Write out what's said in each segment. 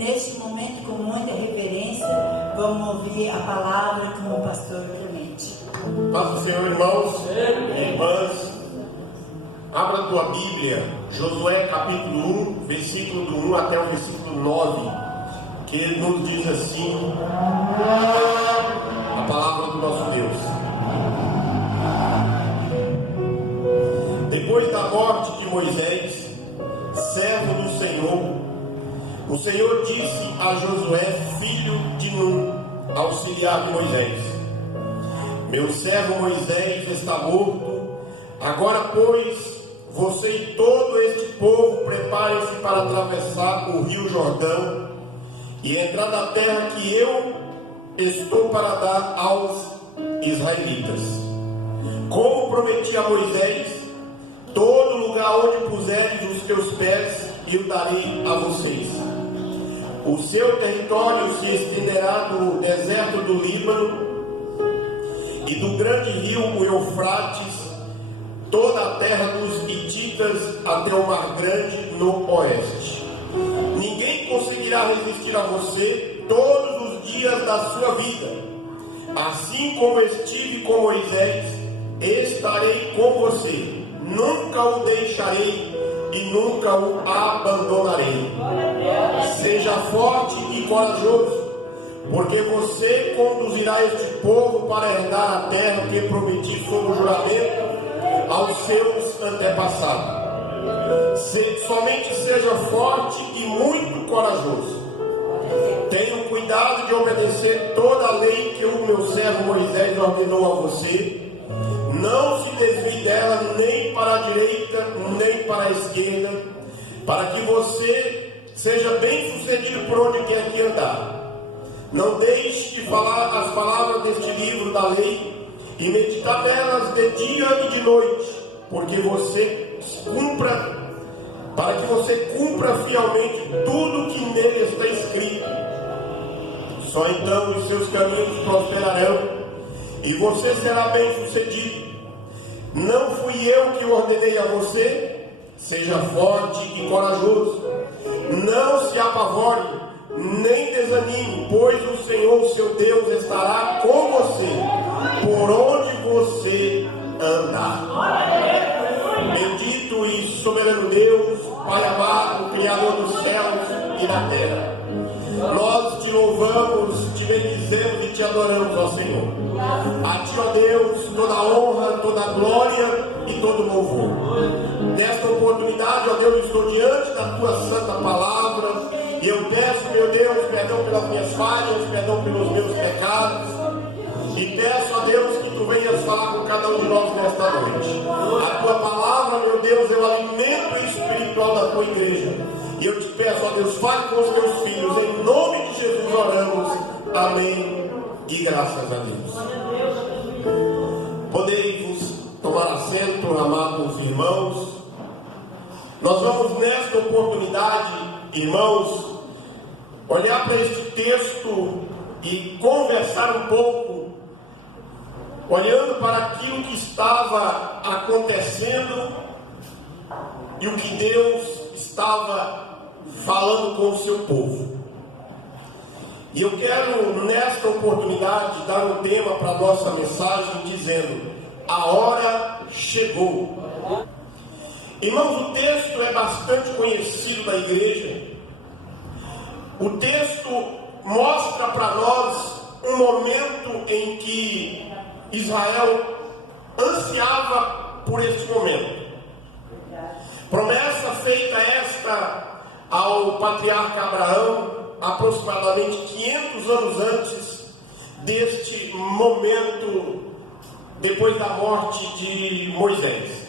neste momento, com muita reverência, vamos ouvir a palavra com o pastor Clemente. Paz do Senhor, irmãos e irmãs. Abra a tua Bíblia, Josué capítulo 1, versículo do 1 até o versículo 9, que nos diz assim, a palavra do nosso Deus. Depois da morte de Moisés, servo do Senhor, o Senhor disse a Josué, filho de Nun, auxiliar de Moisés: meu servo Moisés está morto. Agora, pois, você e todo este povo preparem-se para atravessar o rio Jordão e entrar na terra que eu estou para dar aos israelitas. Como prometi a Moisés, todo lugar onde puseres os teus pés, eu darei a vocês. O seu território se estenderá do deserto do Líbano e do grande rio o Eufrates, toda a terra dos Hititas até o Mar Grande no oeste. Ninguém conseguirá resistir a você todos os dias da sua vida. Assim como estive com Moisés, estarei com você. Nunca o deixarei e nunca o abandonarei. Seja forte e corajoso, porque você conduzirá este povo para herdar a terra que prometi sob juramento aos seus antepassados. Somente seja forte e muito corajoso. Tenha cuidado de obedecer toda a lei que o meu servo Moisés ordenou a você. Não se desvie dela nem para a direita, nem para a esquerda, para que você seja bem sucedido por onde quer que andar. Não deixe de falar as palavras deste livro da lei e meditar nelas de dia e de noite, para que você cumpra fielmente tudo que nele está escrito. Só então os seus caminhos prosperarão e você será bem sucedido. Não fui eu que ordenei a você? Seja forte e corajoso. Não se apavore, nem desanime, pois o Senhor, seu Deus, estará com você, por onde você andar. Bendito e soberano Deus, Pai amado, Criador dos céus e da terra, nós te louvamos, te bendizemos e te adoramos, ó Senhor. A ti, ó Deus, toda honra, toda glória e todo louvor. Nesta oportunidade, ó Deus, estou diante da tua santa palavra e eu peço, meu Deus, perdão pelas minhas falhas, perdão pelos meus pecados, e peço a Deus que tu venhas falar com cada um de nós nesta noite. A tua palavra, meu Deus, é o alimento espiritual da tua igreja. E eu te peço, ó Deus, fale com os teus filhos. Em nome de Jesus oramos. Amém. E graças a Deus. Podeis-vos tomar assento, amados irmãos. Nós vamos nesta oportunidade, irmãos, olhar para este texto e conversar um pouco, olhando para aquilo que estava acontecendo e o que Deus estava falando com o seu povo. E eu quero, nesta oportunidade, dar um tema para a nossa mensagem, dizendo: a hora chegou. Irmãos, o texto é bastante conhecido da igreja. O texto mostra para nós um momento em que Israel ansiava por esse momento. Promessa feita esta ao patriarca Abraão, aproximadamente 500 anos antes deste momento, depois da morte de Moisés.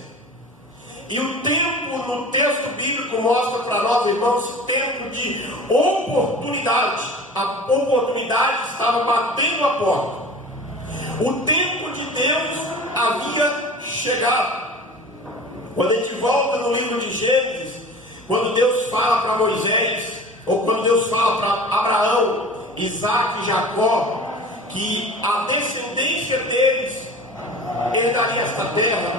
E o tempo no texto bíblico mostra para nós, irmãos, tempo de oportunidade. A oportunidade estava batendo a porta. O tempo de Deus havia chegado. Quando a gente volta no livro de Gênesis, quando Deus fala para Moisés, ou quando Deus fala para Abraão, Isaac e Jacó, que a descendência deles herdaria esta terra,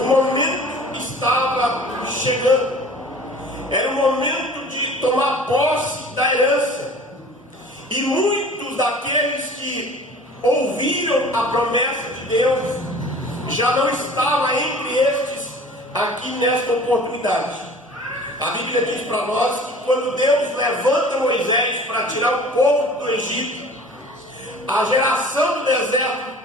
o momento estava chegando. Era o momento de tomar posse da daqueles que ouviram a promessa de Deus já não estava entre estes aqui nesta oportunidade. A Bíblia diz para nós que quando Deus levanta Moisés para tirar o povo do Egito, a geração do deserto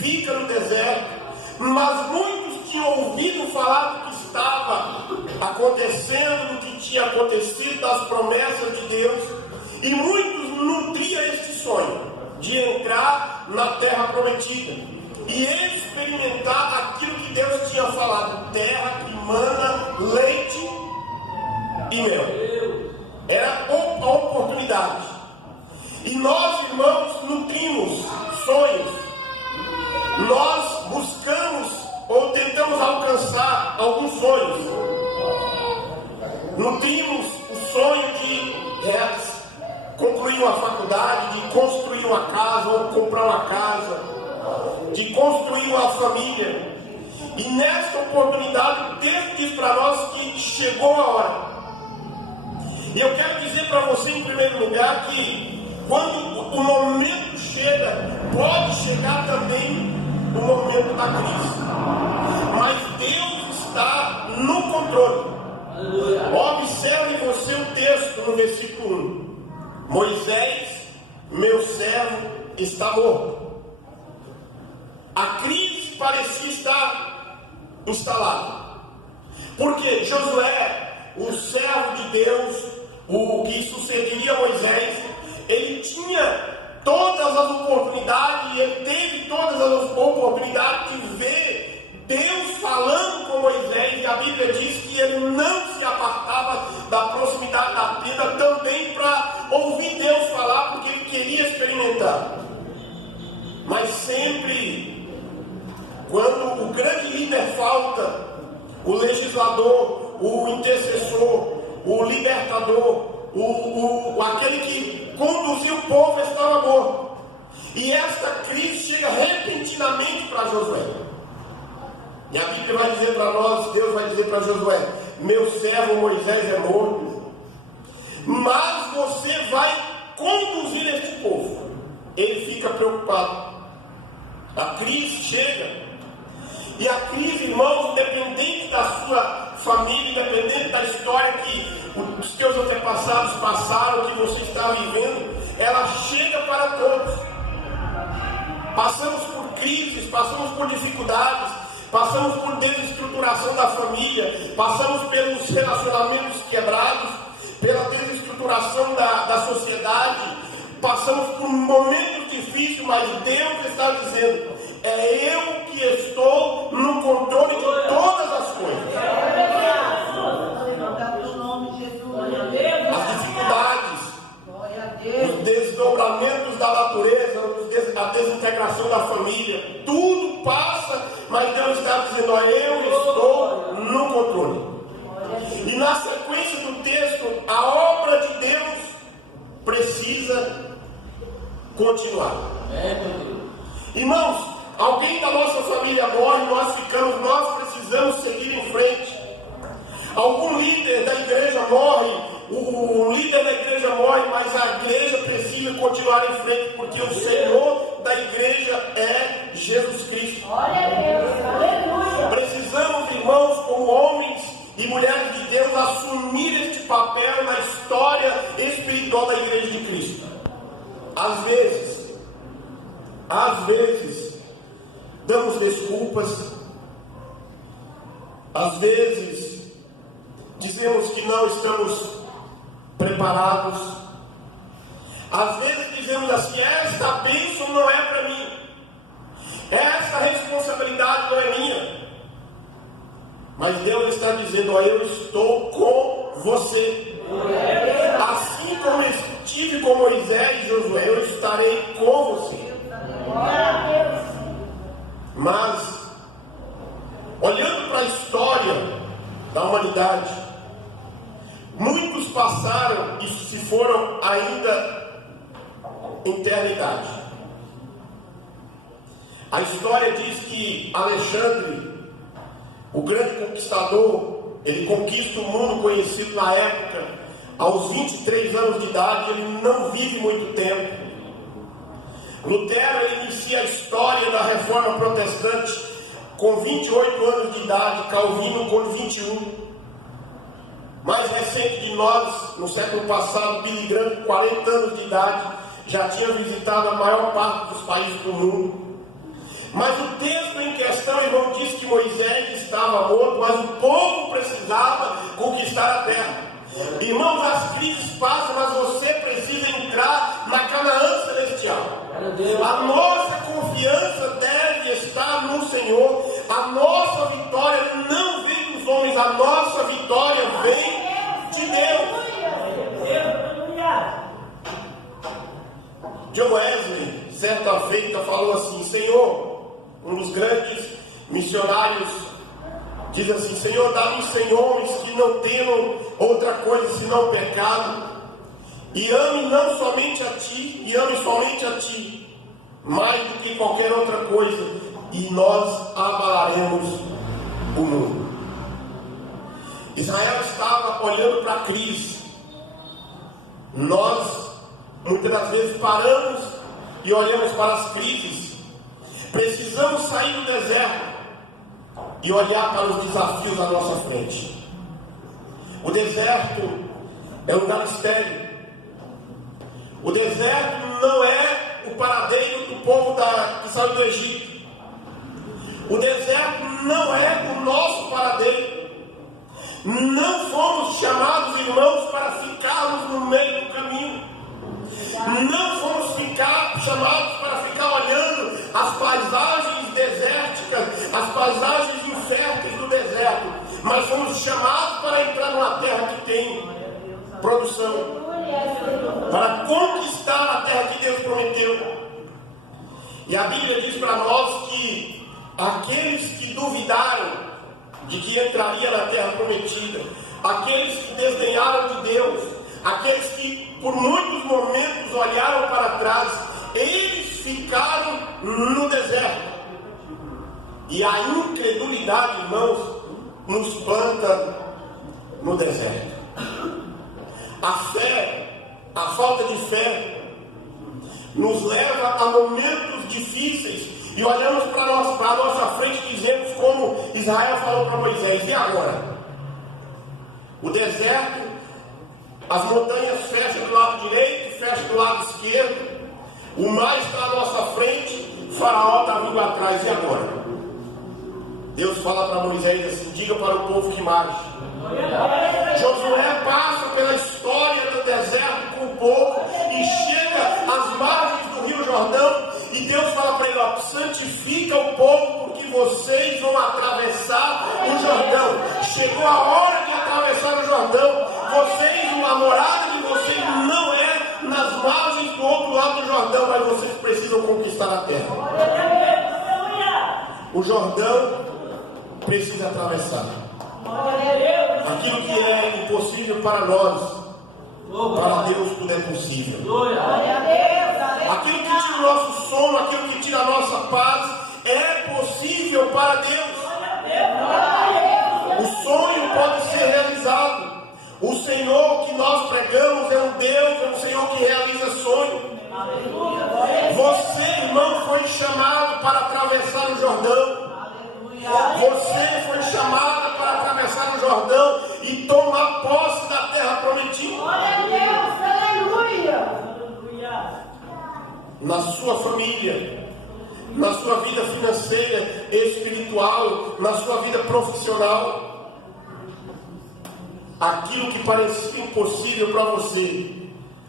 fica no deserto, mas muitos tinham ouvido falar do que estava acontecendo, do que tinha acontecido, das promessas de Deus, e muitos nutriam este sonho de entrar na terra prometida e experimentar aquilo que Deus tinha falado, terra que mana leite e mel. Era a oportunidade. E nós, irmãos, nutrimos sonhos. Nós buscamos ou tentamos alcançar alguns sonhos. Nutrimos o sonho de concluir uma faculdade, de construir uma casa ou comprar uma casa, de construir uma família. E nesta oportunidade o texto diz para nós que chegou a hora. E eu quero dizer para você em primeiro lugar que quando o momento chega, pode chegar também o momento da crise. Mas Deus está no controle. Observe você o texto no versículo 1. Moisés, meu servo, está morto. A crise parecia estar instalada. Porque Josué, o servo de Deus, o que sucederia a Moisés, ele tinha todas as oportunidades, ele teve todas as oportunidades de ver Deus falando com Moisés, e a Bíblia diz que ele não se apartava da proximidade da tenda também para ouvir Deus falar, porque ele queria experimentar. Mas sempre, quando o grande líder falta, o legislador, o intercessor, o libertador, aquele que conduziu o povo estava morto. E esta crise chega repentinamente para Josué. E a Bíblia vai dizer para nós, Deus vai dizer para Josué: meu servo Moisés é morto, mas você vai conduzir este povo. Ele fica preocupado. A crise chega. E a crise, irmãos, independente da sua família, independente da história que os teus antepassados passaram, que você está vivendo, ela chega para todos. Passamos por crises, passamos por dificuldades, passamos por desestruturação da família, passamos pelos relacionamentos quebrados, pela desestruturação da sociedade, passamos por momentos difíceis, mas Deus está dizendo: é eu que estou no controle de todas as coisas. As dificuldades, os desdobramentos da natureza, a desintegração da família, tudo passa, mas Deus está dizendo: ó, eu estou no controle. E na sequência do texto, a obra de Deus precisa continuar. Irmãos, alguém da nossa família morre, nós precisamos seguir em frente. Algum líder da igreja morre, o líder da igreja morre, mas a igreja precisa continuar em frente, porque o Senhor da igreja é Jesus Cristo. Glória a Deus, aleluia. Precisamos, irmãos, como homens e mulheres de Deus, assumir este papel na história espiritual da igreja de Cristo. Às vezes, damos desculpas, às vezes, dizemos que não estamos preparados, às vezes dizemos assim: esta bênção não é para mim, esta responsabilidade não é minha. Mas Deus está dizendo: ó, eu estou com você. Assim como eu estive com Moisés e Josué, eu estarei com você. Mas, olhando para a história da humanidade, muitos passaram e se foram ainda em eternidade. A história diz que Alexandre, o grande conquistador, ele conquista o mundo conhecido na época, aos 23 anos de idade. Ele não vive muito tempo. Lutero ele inicia a história da reforma protestante com 28 anos de idade, Calvino com 21. Mais recente de nós, no século passado, Billy Graham, com 40 anos de idade, já tinha visitado a maior parte dos países do mundo. Mas o texto em questão, irmão, diz que Moisés estava morto, mas o povo precisava conquistar a terra. Irmãos, as crises passam, mas você precisa entrar na Canaã celestial. A nossa confiança deve estar no Senhor. A nossa vitória não vem dos homens, a nossa vitória vem de Deus. John Wesley, certa feita, falou assim: Senhor, um dos grandes missionários, diz assim: Senhor, dá-me 100 homens que não tenham outra coisa senão pecado, e ame não somente a Ti, e ame somente a Ti, mais do que qualquer outra coisa, e nós abalaremos o mundo. Israel estava olhando para a crise. Nós, muitas das vezes, paramos e olhamos para as crises. Precisamos sair do deserto e olhar para os desafios à nossa frente. O deserto é um lugar estéril. O deserto não é o paradeiro do povo que saiu do Egito. O deserto não é o nosso paradeiro. Não fomos chamados, irmãos, para ficarmos no meio do caminho. Não fomos chamados para ficar olhando as paisagens desérticas, as paisagens inférteis do deserto, mas fomos chamados para entrar numa terra que tem produção, para conquistar a terra que Deus prometeu. E a Bíblia diz para nós que aqueles que duvidaram de que entraria na terra prometida, aqueles que desdenharam de Deus, aqueles que por muitos momentos olharam para trás, eles ficaram no deserto. E a incredulidade, irmãos, nos planta no deserto. A fé, a falta de fé, nos leva a momentos difíceis e olhamos para a nossa frente e dizemos como Israel falou para Moisés: e agora? O deserto, as montanhas fecham do lado direito, fecham do lado esquerdo, o mar está à nossa frente, o faraó está vindo atrás, e agora? Deus fala para Moisés assim: diga para o povo que marche. Josué passa pela história do deserto com o povo e chega às margens do Rio Jordão, e Deus fala para ele: ó, santifica o povo, porque vocês vão atravessar o Jordão. Chegou a hora de atravessar o Jordão. Vocês, a morada de vocês não é nas margens do outro lado do Jordão, mas vocês precisam conquistar a terra. O Jordão precisa atravessar. Aquilo que é impossível para nós, para Deus tudo é possível. Aquilo que tira o nosso sono, aquilo que tira a nossa paz, é possível para Deus. O sonho pode ser realizado. O Senhor que nós pregamos é um Deus, é um Senhor que realiza sonho. Você, irmão, foi chamado para atravessar o Jordão. Você foi chamado para atravessar o Jordão e tomar posse da terra prometida. Na sua família, na sua vida financeira, espiritual, na sua vida profissional, aquilo que parecia impossível para você,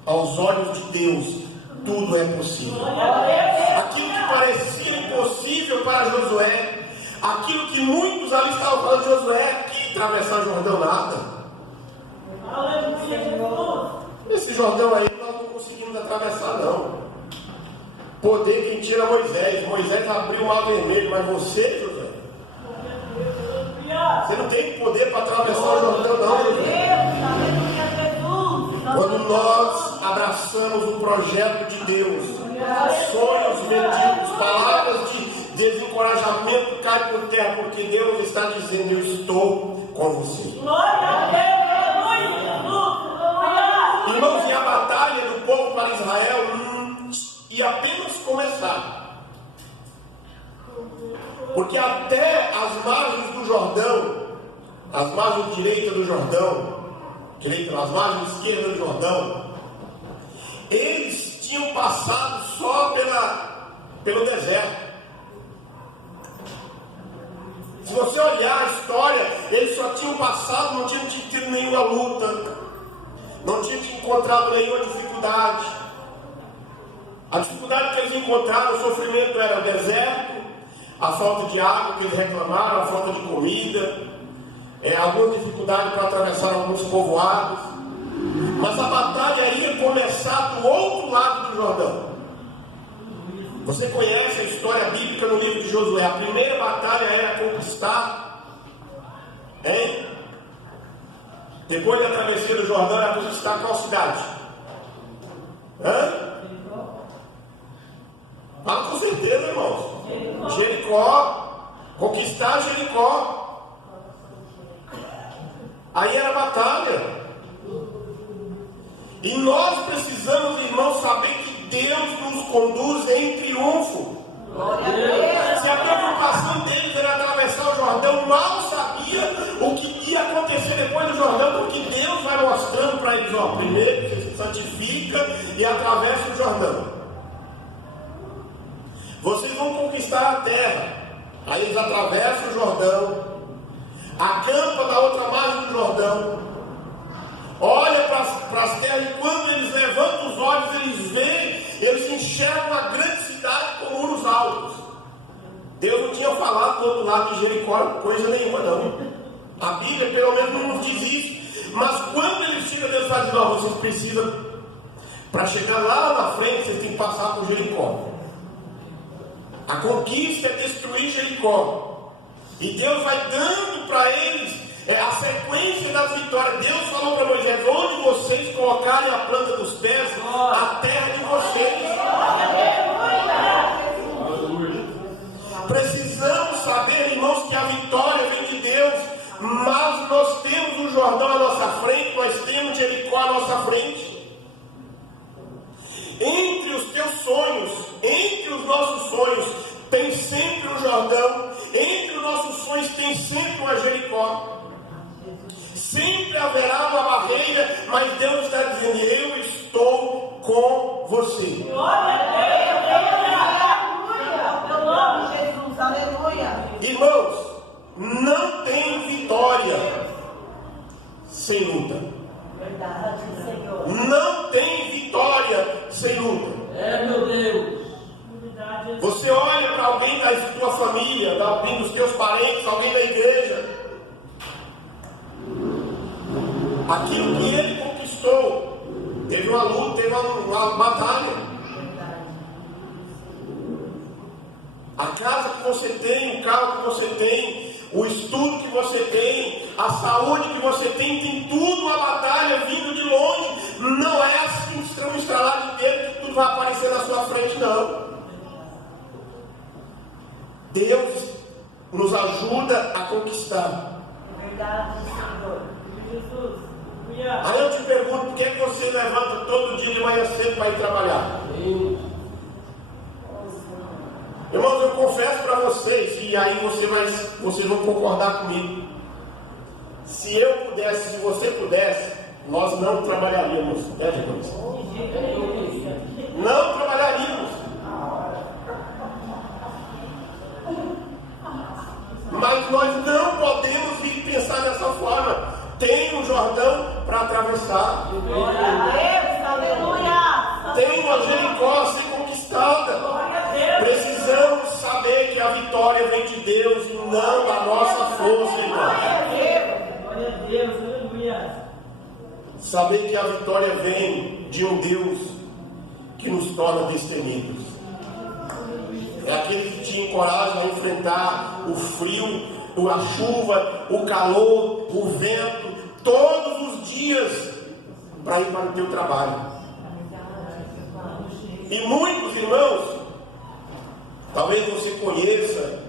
aos olhos de Deus, tudo é possível. Aquilo que parecia impossível para Josué, aquilo que muitos ali estavam falando: Josué, que atravessar o Jordão nada. Esse Jordão aí nós não conseguimos atravessar, não. Poder quem tira Moisés. Moisés abriu o mar vermelho, mas você, Josué, você não tem poder para atravessar o Jordão, não, Josué. Quando nós abraçamos o projeto de Deus, sonhos medidos, palavras de desencorajamento caem por terra, porque Deus está dizendo: eu estou com você. Irmãos, e a batalha do povo para Israel e apenas começar. Porque até as margens do Jordão, as margens direita do Jordão, as margens esquerdas do Jordão, eles tinham passado só pelo deserto. Se você olhar a história, eles só tinham passado, não tinham tido nenhuma luta, não tinham encontrado nenhuma dificuldade. A dificuldade que eles encontraram, o sofrimento era o deserto, a falta de água que eles reclamaram, a falta de comida, alguma dificuldade para atravessar alguns povoados. Mas a batalha ia começar do outro lado do Jordão. Você conhece a história bíblica no livro de Josué. A primeira batalha era conquistar, hein? Depois da travessia do Jordão, era conquistar qual cidade? Fala com certeza, irmãos. Jericó. Conquistar Jericó. Aí era batalha. E nós precisamos, irmãos, saber que Deus nos conduz em triunfo. Se a preocupação deles era atravessar o Jordão, mal sabia o que ia acontecer depois do Jordão, porque Deus vai mostrando para eles: primeiro você se santifica e atravessa o Jordão. Vocês vão conquistar a terra. Aí eles atravessam o Jordão, acampam na outra margem do Jordão, olha para as terras, e quando eles levantam os olhos, eles veem, eles enxergam uma grande cidade com muros altos. Deus não tinha falado do outro lado de Jericó coisa nenhuma, não. A Bíblia pelo menos não nos diz isso. Mas quando eles chegam, Deus está dizendo: vocês precisam, para chegar lá na frente, vocês têm que passar por Jericó. A conquista é destruir Jericó. E Deus vai dando para eles a sequência das vitórias. Deus falou para Moisés: onde vocês colocarem a planta dos pés, a terra de vocês. Precisamos saber, irmãos, que a vitória vem de Deus. Mas nós temos o Jordão à nossa frente, nós temos Jericó à nossa frente. Entre os teus sonhos, entre os nossos sonhos, tem sempre o Jordão. Entre os nossos sonhos tem sempre uma Jericó. Sempre haverá uma barreira, mas Deus está dizendo: eu estou com você. Jesus, aleluia. Irmãos, não tem vitória sem luta. Verdade, Senhor. Não tem vitória sem luta. Meu Deus. Você olha para alguém da tua família, alguém dos teus parentes, alguém da igreja. Aquilo que ele conquistou, teve uma luta, teve uma batalha. A casa que você tem, o carro que você tem, o estudo que você tem, a saúde que você tem tudo uma batalha vindo de longe. Não é assim um estralar de dedo que tudo vai aparecer na sua frente, não. Deus nos ajuda a conquistar. Verdade, Senhor. Jesus. Aí eu te pergunto: por que você levanta todo dia de manhã cedo para ir trabalhar? Irmãos, eu confesso para vocês, e aí vocês vão concordar comigo. Se eu pudesse, se você pudesse, nós não trabalharíamos. Não trabalharíamos. Mas nós não podemos vir pensar dessa forma. Tem um Jordão para atravessar. Glória a Deus, aleluia. Tem uma Jericó a ser conquistada. Precisamos saber que a vitória vem de Deus e não da nossa força, irmão. Glória a Deus, aleluia. Saber que a vitória vem de um Deus que nos torna destemidos. É aquele que tinha coragem a enfrentar o frio, a chuva, o calor, o vento, todos os dias, para ir para o teu trabalho. E muitos irmãos, talvez você conheça,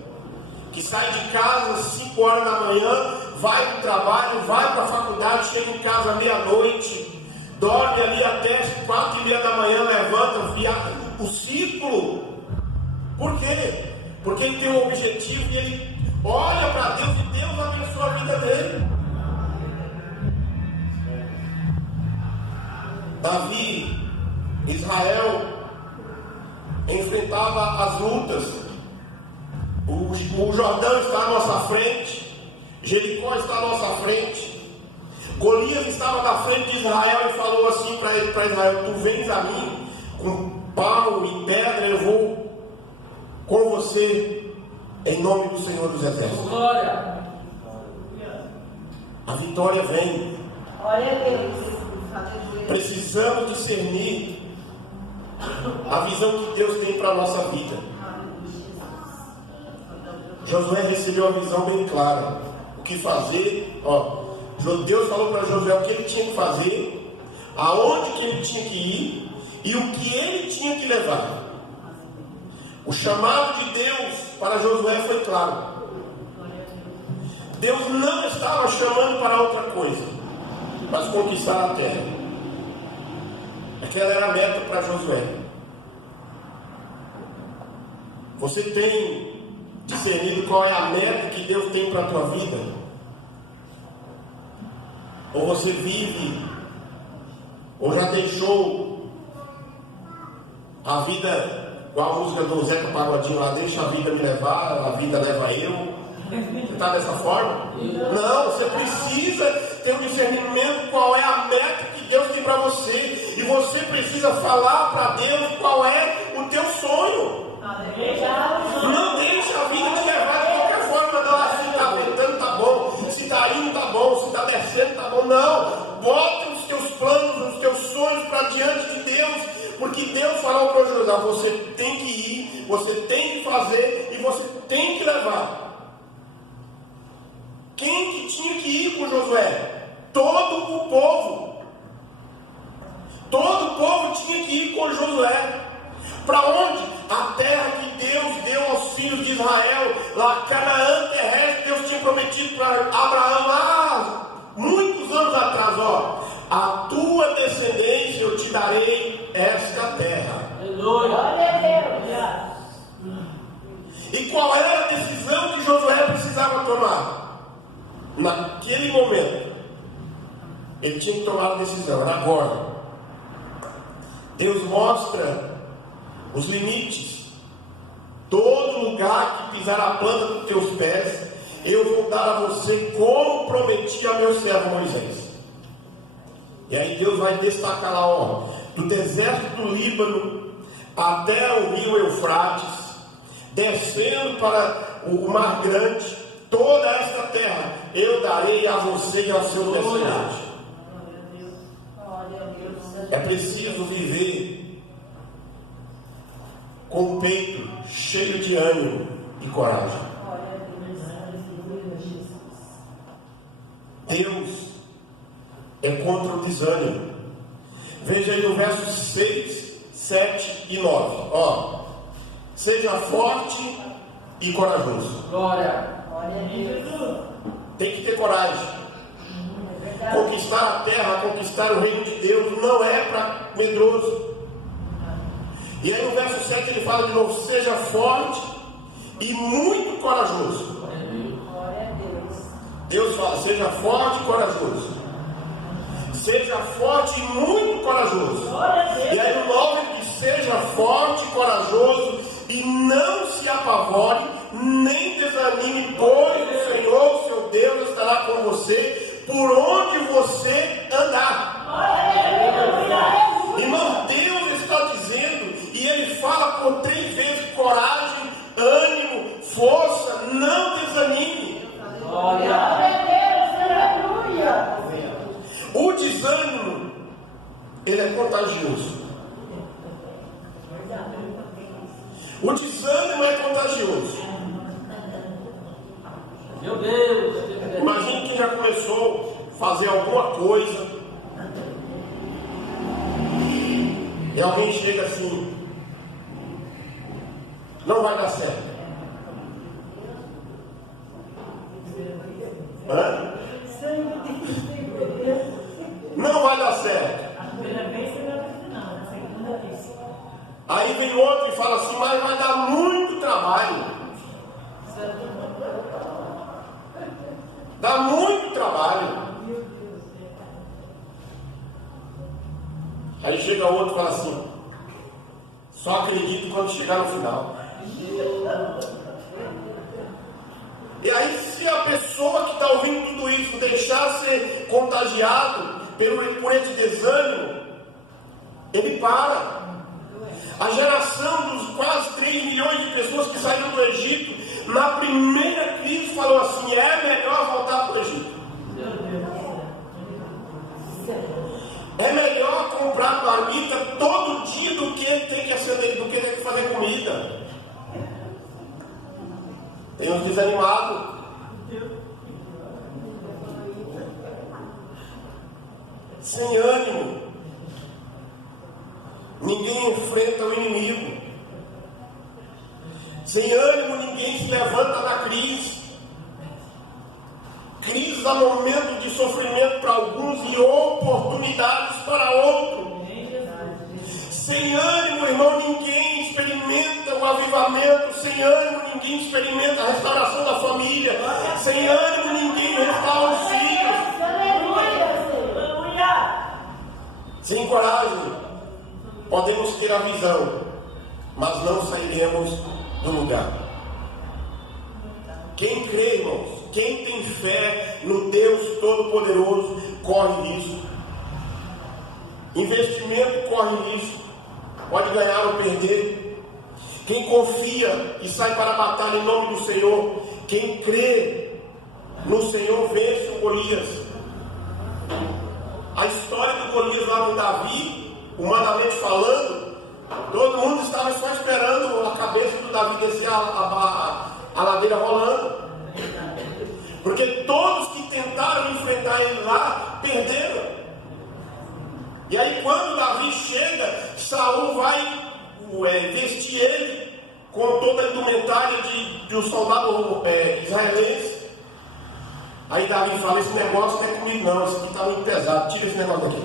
que sai de casa às 5 horas da manhã, vai para o trabalho, vai para a faculdade, chega em casa meia-noite, dorme ali até 4:30 da manhã, levanta, o ciclo Por quê? Porque ele tem um objetivo e ele olha para Deus e Deus abençoa a vida dele. Davi, Israel, enfrentava as lutas. O Jordão está à nossa frente, Jericó está à nossa frente. Golias estava na frente de Israel e falou assim para Israel: tu vens a mim com pau e pedra, eu vou com você em nome do Senhor dos Exércitos. Glória. A vitória vem. Glória a Deus. Precisamos discernir a visão que Deus tem para a nossa vida. Josué recebeu uma visão bem clara. O que fazer? Deus falou para Josué o que ele tinha que fazer, aonde que ele tinha que ir e o que ele tinha que levar. O chamado de Deus para Josué foi claro. Deus não estava chamando para outra coisa, mas conquistar a terra. Aquela era a meta para Josué. Você tem discernido qual é a meta que Deus tem para a tua vida? Ou você vive, ou já deixou a vida, com a música do Zeca Pagodinho lá, deixa a vida me levar, a vida leva eu? Você está dessa forma? Não, você precisa ter um discernimento qual é a meta que Deus tem para você. E você precisa falar para Deus qual é o teu sonho. Não deixa a vida te levar de qualquer forma. Não, assim está ventando, tá bom. Se está indo, tá bom. Se está descendo, tá bom. Não, bota os teus planos, os teus sonhos para diante de Deus. Porque Deus falou para Josué: você tem que ir, você tem que fazer e você tem que levar. Quem que tinha que ir com Josué? Todo o povo. Todo o povo tinha que ir com Josué. Para onde? A terra que Deus deu aos filhos de Israel, lá Canaã terrestre. Deus tinha prometido para Abraão lá muitos anos atrás: a tua descendência eu te darei esta terra. Aleluia. E qual era a decisão que Josué precisava tomar? Naquele momento, ele tinha que tomar a decisão, era agora. Deus mostra os limites. Todo lugar que pisar a planta dos teus pés, eu vou dar a você, como prometi a meu servo Moisés. E aí Deus vai destacar lá, do deserto do Líbano até o rio Eufrates, descendo para o Mar Grande, toda esta terra eu darei a você e ao seu descendente. É preciso viver com o peito cheio de ânimo e coragem. Deus é contra o desânimo. Veja aí no verso 6, 7 e 9. Seja forte e corajoso. Glória. Tem que ter coragem. Conquistar a terra, conquistar o reino de Deus não é para medroso. E aí no verso 7 ele fala de novo: seja forte e muito corajoso. Deus fala: seja forte e corajoso. Seja forte e muito corajoso. E aí no 9 ele diz: seja forte e corajoso e não se apavore, nem desanime, pois o Senhor, seu Deus, estará com você por onde você andar. Irmão, Deus está dizendo, e ele fala por 3 vezes: coragem, ânimo, força, não desanime. O desânimo, ele é contagioso. O desânimo é contagioso. Meu Deus. Imagine quem já começou a fazer alguma coisa e alguém chega assim: não vai dar certo. Não vai dar certo. A primeira vez você não vai no final, na segunda vez. Aí vem outro e fala assim, mas vai dar muito trabalho. Dá muito trabalho. Aí chega outro e fala assim, só acredito quando chegar no final. E aí, se a pessoa que está ouvindo tudo isso deixar ser contagiado por esse desânimo, ele para. A geração dos quase 3 milhões de pessoas que saíram do Egito, na primeira crise falou assim, é melhor voltar para o Egito. É melhor comprar marmita todo dia do que ter que acender, do que ter que fazer comida. Tem uns desanimados. Sem ânimo. Ninguém enfrenta o inimigo. Sem ânimo, ninguém se levanta na crise. Crise há momentos de sofrimento para alguns e oportunidades para outros. Sem ânimo, irmão, ninguém experimenta o avivamento. Sem ânimo, ninguém experimenta a restauração da família. Sem ânimo, ninguém restaura os filhos. Sem coragem, podemos ter a visão, mas não sairemos do lugar. Quem crê, irmãos, quem tem fé no Deus Todo-Poderoso, corre risco. Investimento corre risco. Pode ganhar ou perder. Quem confia e sai para a batalha em nome do Senhor, quem crê no Senhor, vence o Golias. A história do Golias lá no Davi, humanamente falando, todo mundo estava só esperando a cabeça do Davi descer a ladeira rolando. Porque todos que tentaram enfrentar ele lá, perderam. E aí quando Davi chega, Saul vai vestir ele com toda a indumentária de um soldado israelense. Aí Davi fala, esse negócio não é comigo não, esse aqui está muito pesado, tira esse negócio daqui.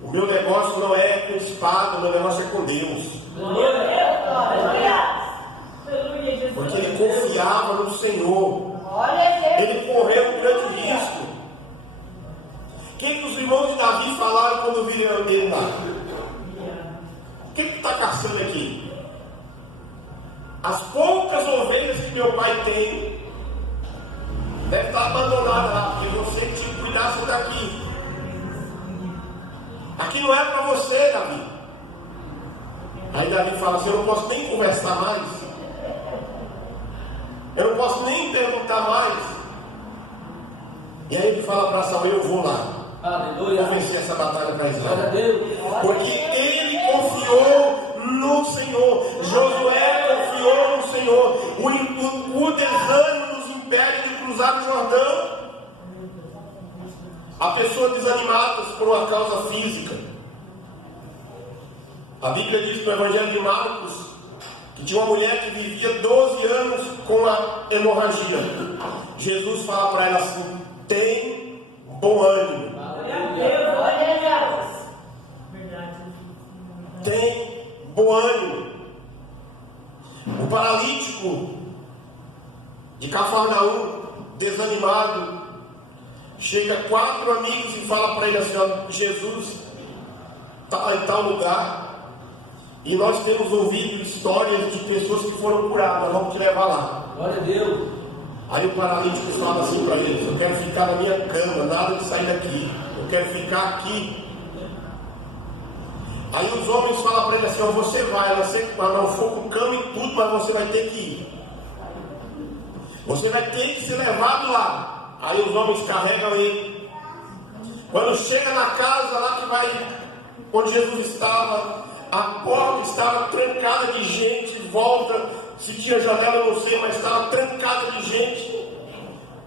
O meu negócio não é com espada, o meu negócio é com Deus. Porque ele confiava no Senhor. Ele correu um grande risco. O que os irmãos de Davi falaram quando viram ele lá? O que está caçando aqui? As poucas ovelhas que meu pai tem deve estar abandonada lá, porque você tinha que cuidar daqui. Aqui não é para você, Davi. Aí Davi fala assim, eu não posso nem conversar mais. Eu não posso nem perguntar mais. E aí ele fala para Saul, eu vou lá. Aleluia. Vou vencer essa batalha para Israel. Porque ele confiou no Senhor. Josué confiou no Senhor. O desânimo nos impede de cruzar o Jordão. Há pessoas desanimadas por uma causa física. A Bíblia diz no Evangelho de Marcos que tinha uma mulher que vivia 12 anos com a hemorragia. Jesus fala para ela assim, tem bom ânimo. Tem bom ânimo. O paralítico de Cafarnaum, desanimado, chega 4 amigos e fala para ele assim, ó, Jesus está em tal lugar e nós temos ouvido histórias de pessoas que foram curadas, vamos te levar lá. Glória a Deus. Aí o paralítico fala assim para eles, eu quero ficar na minha cama, nada de sair daqui, eu quero ficar aqui. Aí os homens falam para ele assim, ó, você vai, não for com cama e tudo, mas você vai ter que ir. Você vai ter que ser levado lá. Aí os homens carregam ele. Quando chega na casa lá que vai, onde Jesus estava, a porta estava trancada de gente, volta, se tinha janela eu não sei, mas estava trancada de gente.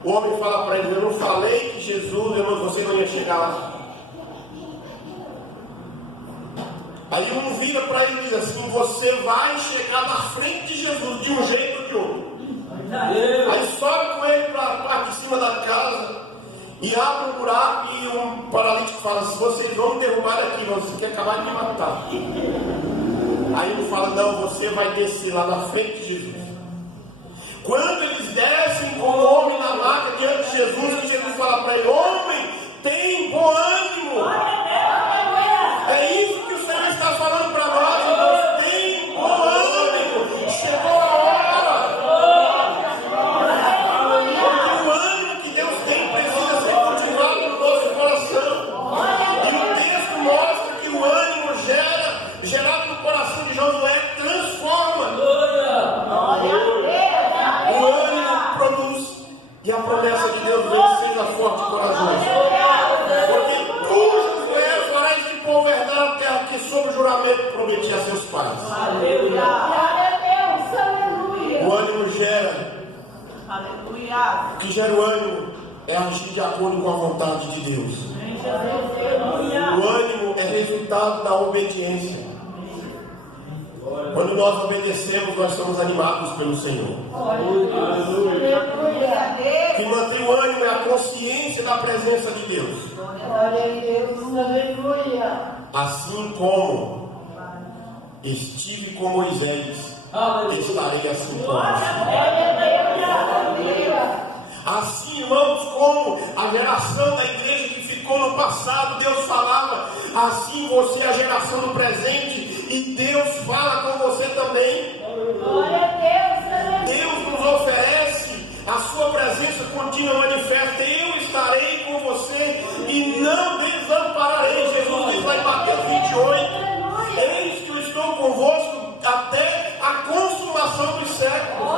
O homem fala para ele, eu não falei que Jesus, você não ia chegar lá. Aí um vira para ele e diz assim, você vai chegar na frente de Jesus, de um jeito ou de outro. Aí sobe com ele para a parte de cima da casa. e abre um buraco e um paralítico fala: se vocês vão me derrubar aqui, você quer acabar de me matar. Aí ele fala: não, você vai descer lá na frente de Jesus. Quando eles descem com o homem na maca diante de Jesus, Jesus fala para ele: homem, tem bom ânimo. É isso que o Senhor está falando para nós, irmãos. Tem bom ânimo. Chegou a hora. Porque o ânimo que Deus tem precisa ser cultivado no nosso coração. E o texto mostra que o ânimo gerado no coração de Josué, transforma. O ânimo produz. E a promessa de Deus vem: seja forte e corajoso. Porque tu, Josué, farás de povo herdar a terra que sob o juramento prometi a seus pais. O ânimo gera. O que gera o ânimo é agir de acordo com a vontade de Deus. O ânimo é resultado da obediência. Quando nós obedecemos, nós somos animados pelo Senhor. O que mantém o ânimo é a consciência da presença de Deus. Assim como estive com Moisés, estarei assim com você. Assim, irmãos, como a geração da igreja que ficou no passado, Deus falava, assim você é a geração do presente, e Deus fala com você também. Deus nos oferece a sua presença contínua, manifesta: eu estarei com você e não desampararei. Jesus diz lá em Mateus 28: eis que eu estou convosco até a consumação dos séculos.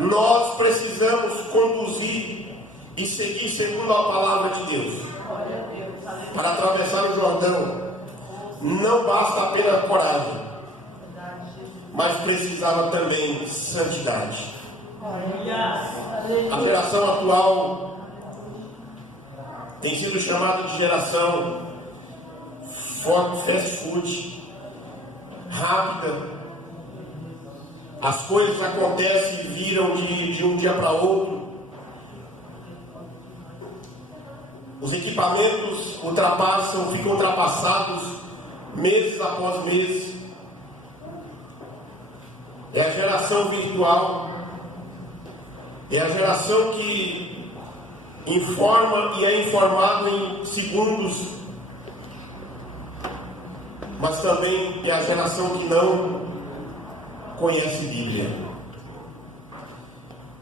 Nós precisamos conduzir e seguir segundo a palavra de Deus. Para atravessar o Jordão, não basta apenas coragem, mas precisava também santidade. A geração atual tem sido chamada de geração fast food, rápida. As coisas acontecem e viram de um dia para outro. Os equipamentos ficam ultrapassados meses após meses. É a geração virtual. É a geração que informa e é informado em segundos. Mas também é a geração que não conhece Bíblia.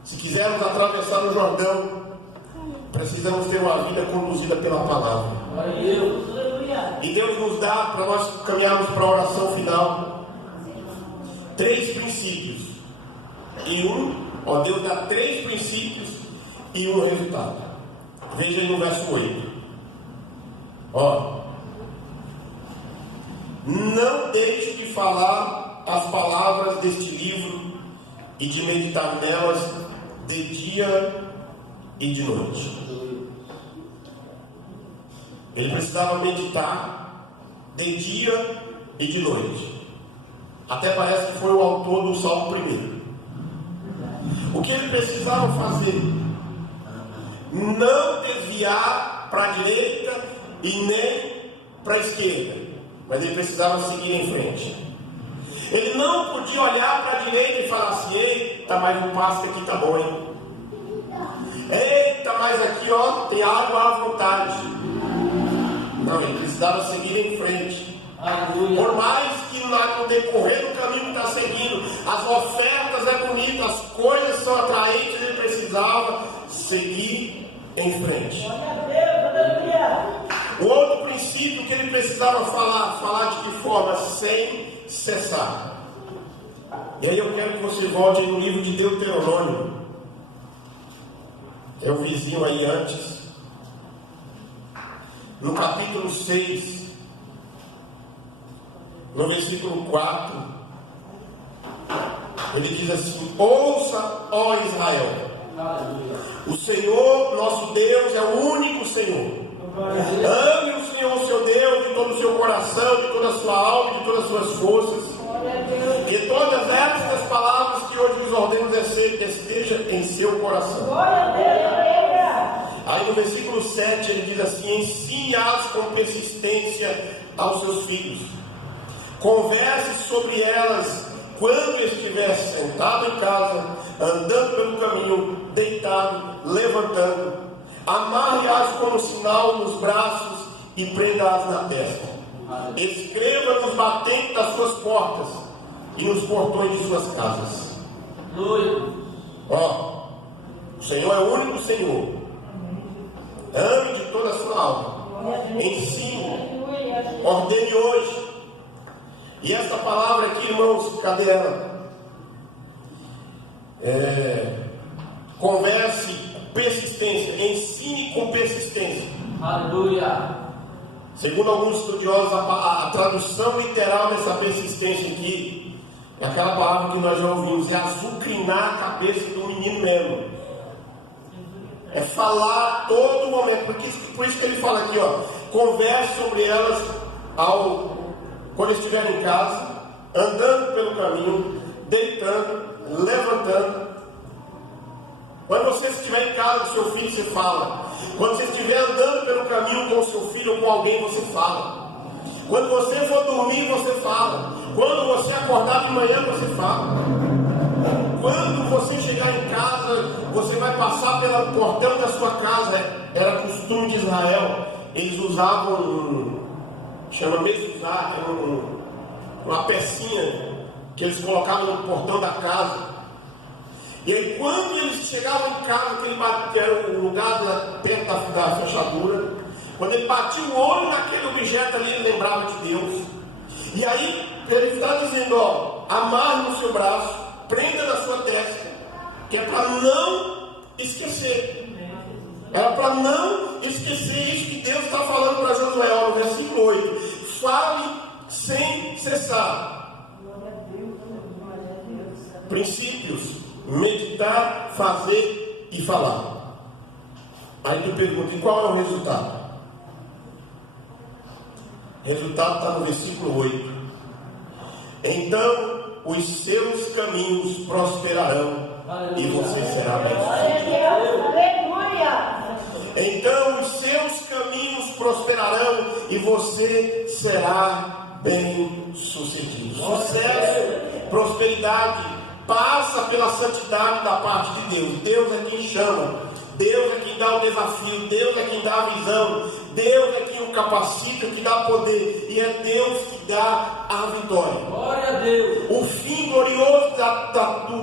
Se quisermos atravessar o Jordão, precisamos ter uma vida conduzida pela palavra. E Deus nos dá, para nós caminharmos para a oração final, 3 princípios. Deus dá 3 princípios e um resultado. Veja aí no verso 8. Não deixe de falar as palavras deste livro e de meditar nelas de dia e de noite. Ele precisava meditar de dia e de noite. Até parece que foi o autor do Salmo 1. O que ele precisava fazer? Não desviar para a direita e nem para a esquerda, mas ele precisava seguir em frente. Ele não podia olhar para a direita e falar assim: eita, mas o pasto aqui está bom, hein? Eita, mas aqui tem água à vontade. Não, ele precisava seguir em frente. Por mais que no decorrer do caminho que está seguindo, as ofertas é bonita, as coisas são atraentes, ele precisava seguir em frente. O outro princípio que ele precisava falar de que forma? Sem cessar. E aí eu quero que você volte no livro de Deuteronômio. É o vizinho aí antes. No capítulo 6, no versículo 4, ele diz assim: ouça, ó Israel, o Senhor nosso Deus é o único Senhor. Ame o Senhor seu Deus de todo o seu coração, de toda a sua alma, de todas as suas forças. E todas estas palavras que hoje nos ordeno esteja em seu coração. Aí no versículo 7 ele diz assim: ensine-as com persistência aos seus filhos. Converse sobre elas quando estiver sentado em casa, andando pelo caminho, deitado, levantando. Amarre-as como sinal nos braços e prenda-as na testa. Escreva nos batentes das suas portas e nos portões de suas casas. Ó, o Senhor é o único Senhor. Ame de toda a sua alma. Ensine, ordene hoje. E essa palavra aqui, irmãos, cadê ela? Converse com persistência. Ensine com persistência. Aleluia. Segundo alguns estudiosos, a tradução literal dessa persistência aqui é aquela palavra que nós já ouvimos: é azucrinar a cabeça do menino mesmo. É falar a todo momento. Por isso que ele fala aqui, ó, converse sobre elas quando estiver em casa, andando pelo caminho, deitando, levantando. Quando você estiver em casa com seu filho, você fala. Quando você estiver andando pelo caminho com o seu filho ou com alguém, você fala. Quando você for dormir, você fala. Quando você acordar de manhã, você fala. Quando você chegar em casa, você vai passar pelo portão da sua casa. Era costume de Israel. Eles usavam chama mesuzá, uma pecinha que eles colocavam no portão da casa. E aí quando eles chegavam em casa, que era o lugar perto da fechadura, quando ele batia o olho naquele objeto ali, ele lembrava de Deus. E aí ele está dizendo, ó, amarre no seu braço, prenda na sua testa, que é para não esquecer. Era para não esquecer isso que Deus está falando para Josué, ó, no versículo 8. Fale sem cessar. Princípios: meditar, fazer e falar. Aí tu pergunta, e qual é o resultado? O resultado está no versículo 8. Então os seus caminhos prosperarão e você será bem-sucedido. Então os seus caminhos prosperarão e você será bem-sucedido. Sucesso, prosperidade passa pela santidade da parte de Deus. Deus é quem chama, Deus é quem dá o desafio, Deus é quem dá a visão, Deus é quem o capacita, que dá poder, e é Deus que dá a vitória. Glória a Deus. O fim glorioso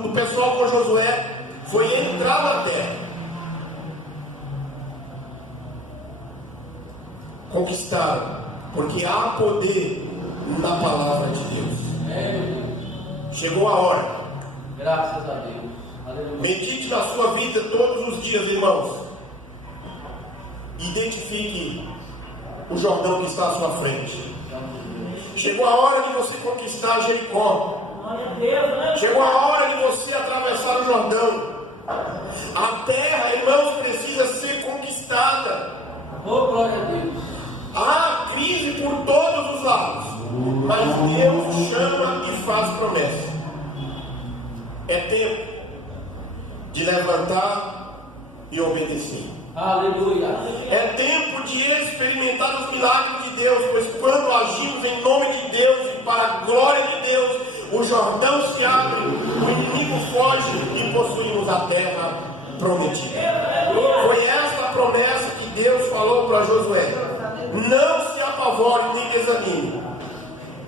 do pessoal com Josué foi entrar na terra, conquistaram, porque há poder na palavra de Deus. Chegou a hora. Graças a Deus. Aleluia. Medite na sua vida todos os dias, irmãos. Identifique o Jordão que está à sua frente. Chegou a hora de você conquistar Jericó. Chegou a hora de você atravessar o Jordão. A terra, irmãos, precisa ser conquistada. Oh, glória a Deus. Há crise por todos os lados, mas Deus chama e faz promessa. É tempo de levantar e obedecer. Aleluia. É tempo de experimentar os milagres de Deus, pois quando agimos em nome de Deus e para a glória de Deus, o Jordão se abre, o inimigo foge e possuímos a terra prometida. Foi essa a promessa que Deus falou para Josué. Não se apavore nem desanime.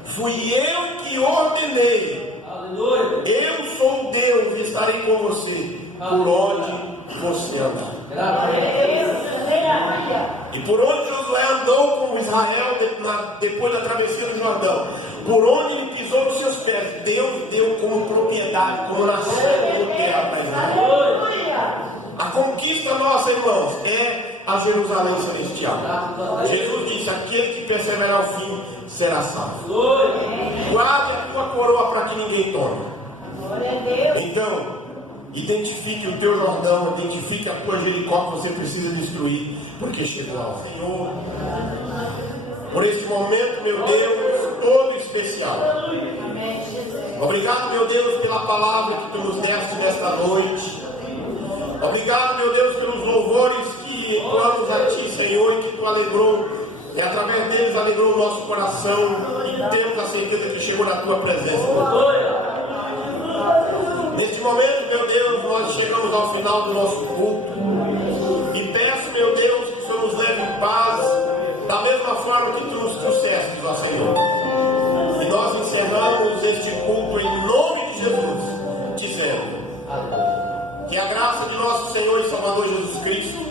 Fui eu que ordenei. Aleluia. Eu sou Deus e estarei com você por onde você andar. Graças a Deus. E por onde Josué andou com Israel depois da travessia do Jordão, por onde ele pisou nos seus pés, Deus deu como propriedade, como nação, como terra para Israel. A conquista nossa, irmãos, é a Jerusalém celestial. Jesus disse: aquele que perseverar ao fim será salvo. Guarde a tua coroa para que ninguém tome. Então, identifique o teu Jordão, identifique a tua Jericó que você precisa destruir, porque chegou ao Senhor. Por esse momento, meu Deus, todo especial. Obrigado, meu Deus, pela palavra que tu nos deste nesta noite. Obrigado, meu Deus, pelos louvores que cultuamos a Ti, Senhor, e que Tu alegrou, e através deles alegrou o nosso coração, e temos a certeza que chegou na Tua presença. Neste momento, meu Deus, nós chegamos ao final do nosso culto, e peço, meu Deus, que o Senhor nos leve em paz, da mesma forma que Tu nos trouxeste, ó Senhor. E nós encerramos este culto em nome de Jesus, dizendo que a graça de nosso Senhor e Salvador Jesus Cristo,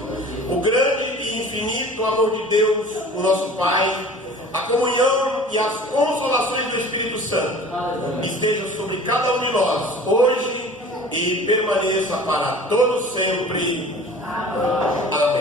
o grande e infinito amor de Deus, o nosso Pai, a comunhão e as consolações do Espírito Santo estejam sobre cada um de nós, hoje e permaneça para todos sempre. Amém.